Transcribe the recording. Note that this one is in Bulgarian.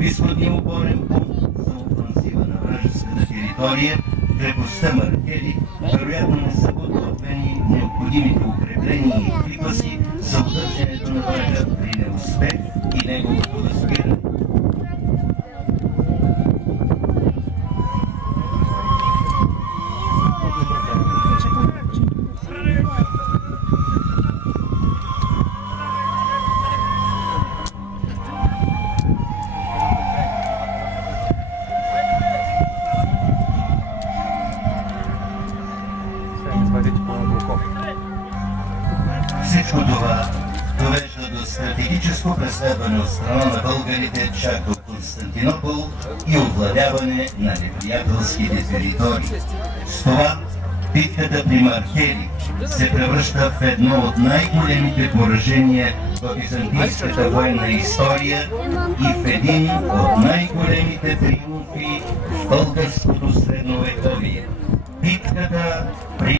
изходния опорен пункт за офанзива на вражеската територия, крепостта Маркели, вероятно не са подготвени необходимите укрепления и припаси за удържането на врага при неуспех и неговото възпиране. Всичко това довежда до стратегическо преследване от страна на българите чак до Константинопол и овладяване на неприятелските територии. С това битката при Маркели се превръща в едно от най-големите поражения в византийската военна история и в един от най-големите триумфи в българското средновековие. Битката при